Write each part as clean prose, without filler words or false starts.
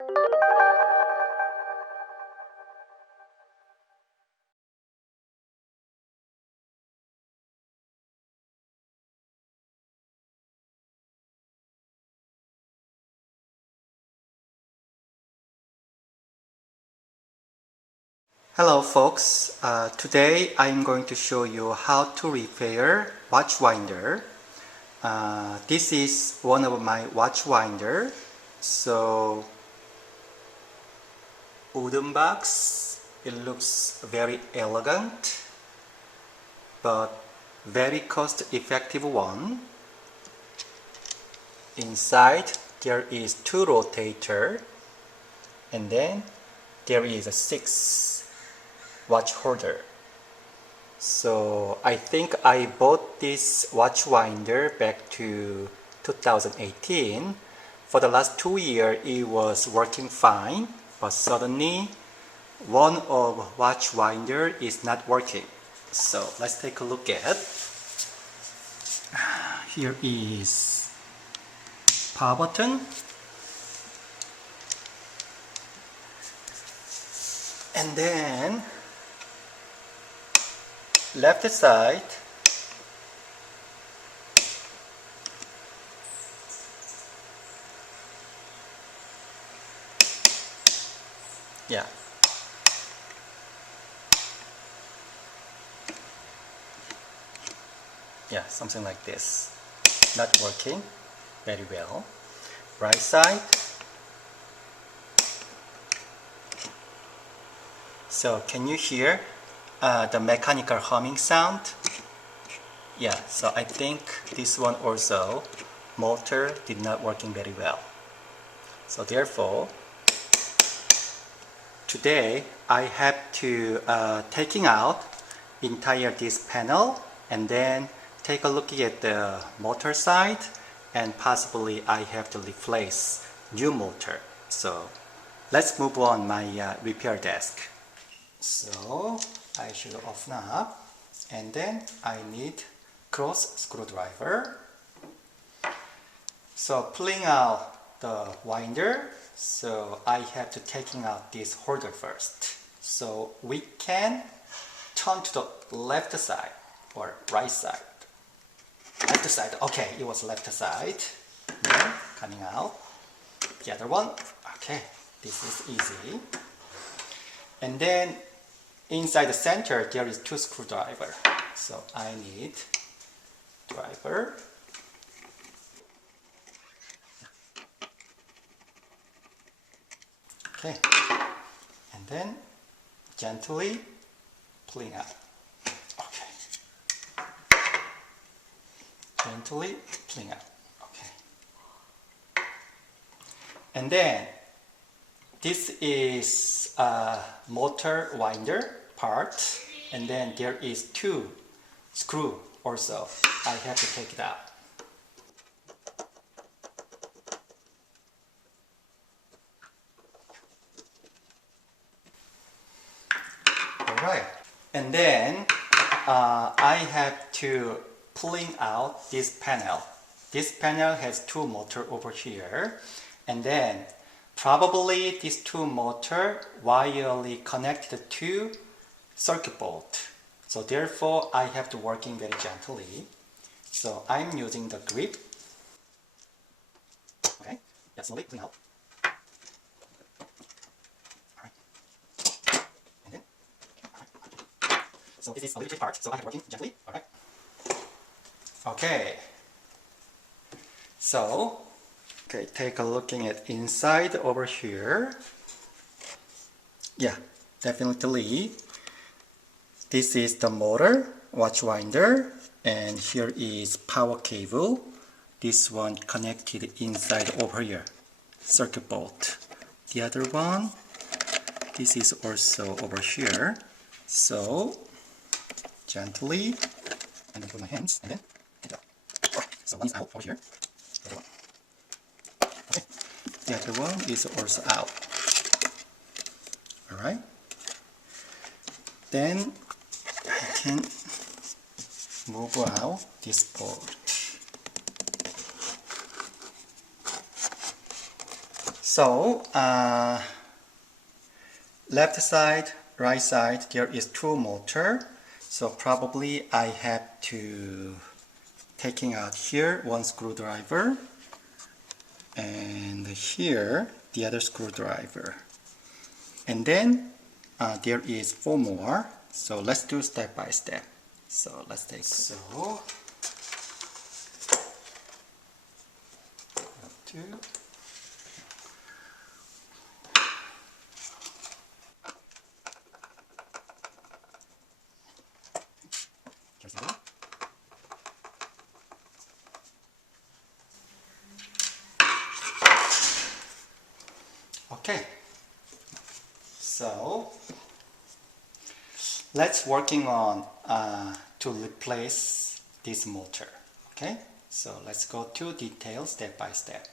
Hello folks, today I'm going to show you how to repair watch winder. This is one of my watch winder. So wooden box, it looks very elegant but very cost-effective one. Inside there is two rotator and then there is a 6 watch holder. So I think I bought this watch winder back to 2018. For the last 2 years it was working fine, but suddenly one of watch winder is not working. So let's take a look at. Here is power button, and then left side yeah something like this, not working very well. Right side, so can you hear the mechanical humming sound? Yeah, so I think this one also motor did not working very well. So therefore today I have to taking out entire this panel and then take a look at the motor side, and possibly I have to replace new motor. So let's move on my repair desk. So I should open up, and then I need cross screwdriver. So pulling out the winder, so I have to taking out this holder first. So we can turn to the left side or right side. Left side, okay, it was left side. Then coming out. The other one, okay, this is easy. And then inside the center there is 2 screwdriver. So I need driver. Okay, and then gently pulling out. Okay, gently pulling out. Okay, and then this is a motor winder part, and then there is 2 screw also. I have to take it out. Alright, and then I have to pulling out this panel. This panel has 2 motor over here, and then probably these 2 motor wirely connected to circuit board. So therefore I have to working very gently. So I'm using the grip. Okay, yeah, slowly pulling out. So this is a little tricky part, so I have working gently. Alright. Okay. So, okay, take a looking at inside over here. Yeah, definitely. This is the motor, watch winder, and here is power cable. This one connected inside over here, circuit board. The other one, this is also over here. So, gently, and then put my hands, and then take it out. Okay, so one is out over here. The other one. Okay, the other one is also out. Alright. Then I can move out this board. So left side, right side, there is two motor. So probably I have to taking out here one screwdriver and here the other screwdriver. And then there is four more. So let's do step by step. So let's take two. Okay, so let's working on to replace this motor. Okay, so let's go to details step by step.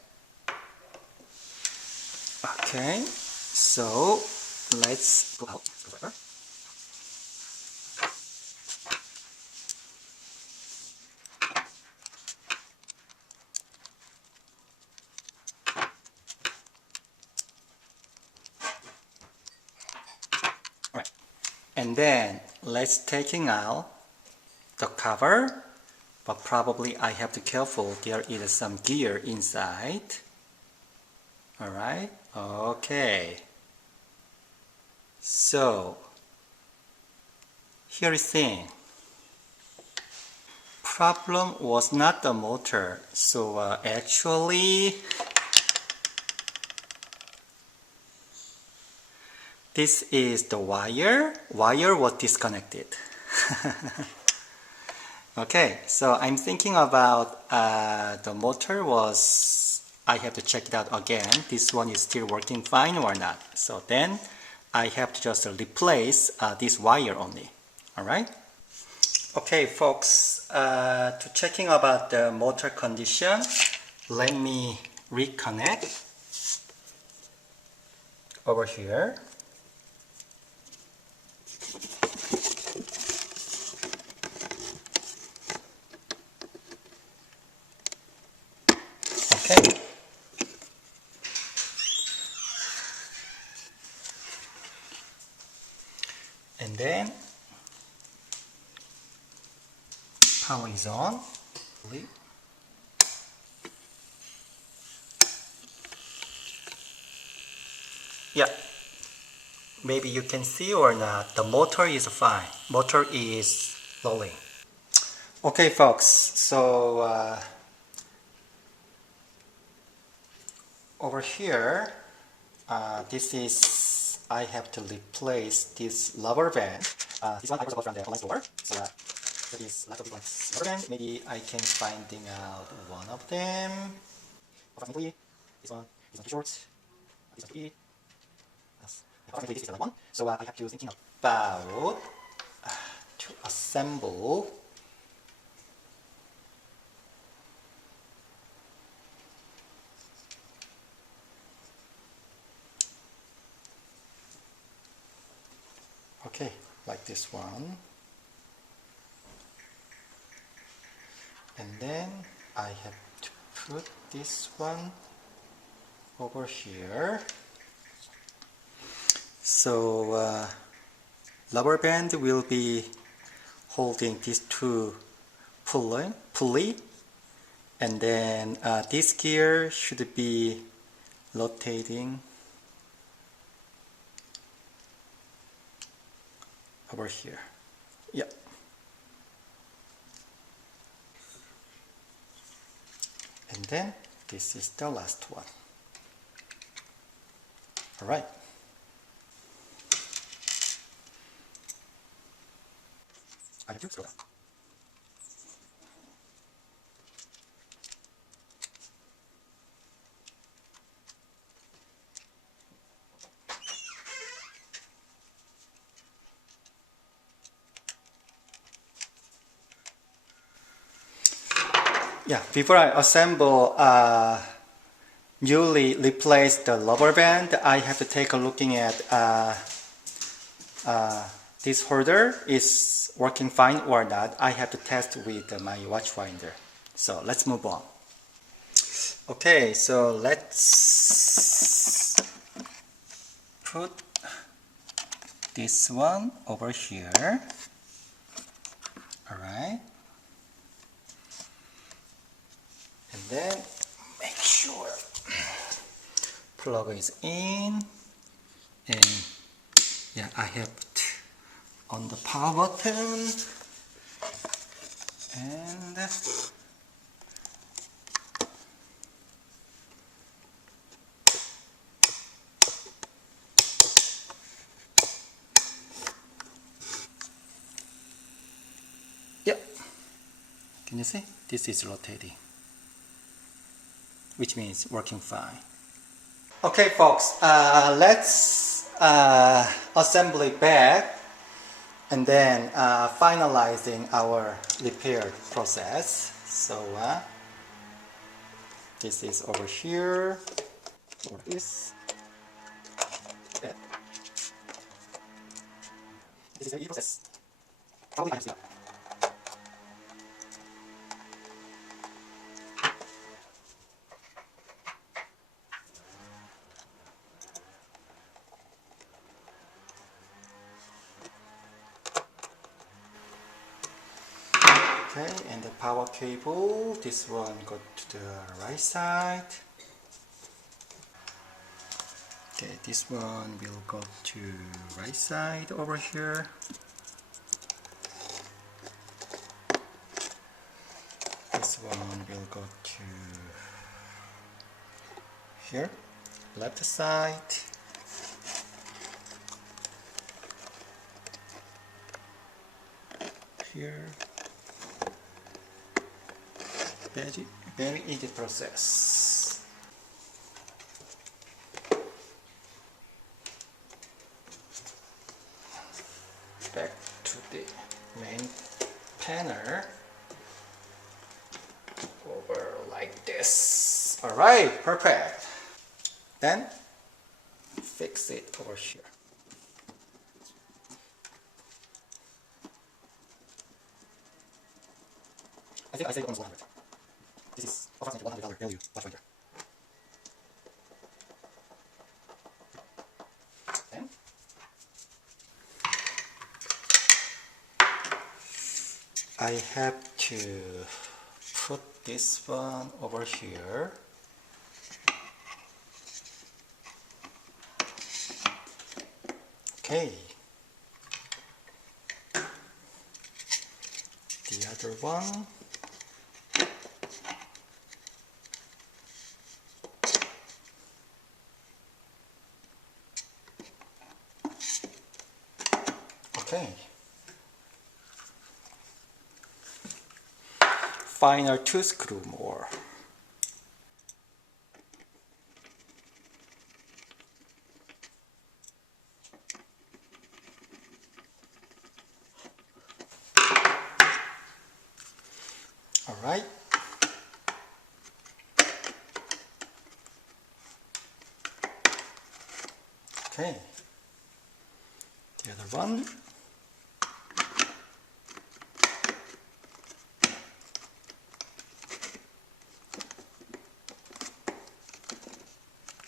Okay, so let's go out. Right. And then let's taking out the cover, but probably I have to careful, there is some gear inside. Alright, okay. So here is thing. Problem was not the motor, so actually this is the wire was disconnected. Okay, so I'm thinking about the motor was, I have to check it out again, this one is still working fine or not. So then I have to just replace this wire only. Alright. Okay folks, to checking about the motor condition, let me reconnect over here. Okay. And then power is on. Yeah, maybe you can see or not, the motor is fine. Motor is rolling. Okay folks, so over here, this is, I have to replace this rubber band. This one I bought from the online store. So there is lots of different rubber band. Maybe I can finding out one of them. Approximately, this one is too short. This one too big. Approximately this is the right one. So I have to thinking about to assemble. Okay, like this one. And then I have to put this one over here. So rubber band will be holding these two pulley, and then this gear should be rotating over here. Yeah. And then this is the last one. All right. I have to scroll down. Yeah, before I assemble, newly replace the rubber band, I have to take a looking at this holder is working fine or not. I have to test with my watch winder. So let's move on. Okay, so let's put this one over here. Alright. And then make sure plug is in. And yeah, I have on the power button. And yep. Can you see? This is rotating, which means working fine. Okay, folks, let's assemble it back and then finalizing our repair process. So this is over here, or this. Yeah. This is the process. Probably I have. Okay, and the power cable, this one go to the right side. Okay, this one will go to right side over here. This one will go to here, left side. Here. Very easy process. Back to the main panel. Over like this. Alright, perfect. Then fix it over here. I think I saved almost 100. This is approximately $100 value watchfinder. Then I have to put this one over here. Okay. The other one. Okay. Final 2 screw more. Alright. Okay. The other one.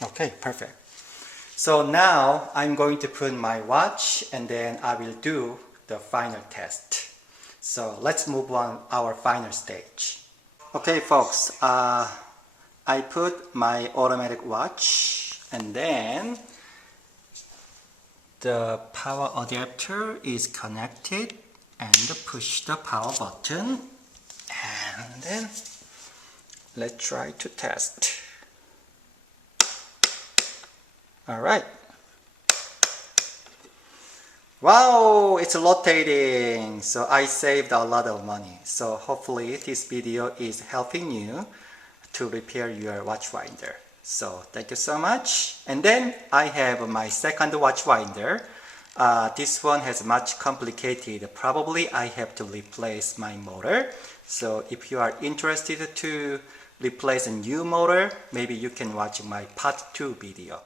Okay, perfect. So now I'm going to put my watch and then I will do the final test. So let's move on our final stage. Okay folks, I put my automatic watch and then the power adapter is connected and push the power button and then let's try to test. Alright. Wow, it's rotating. So I saved a lot of money. So hopefully this video is helping you to repair your watch winder. So thank you so much. And then I have my second watch winder. This one has much complicated. Probably I have to replace my motor. So if you are interested to replace a new motor, maybe you can watch my part 2 video.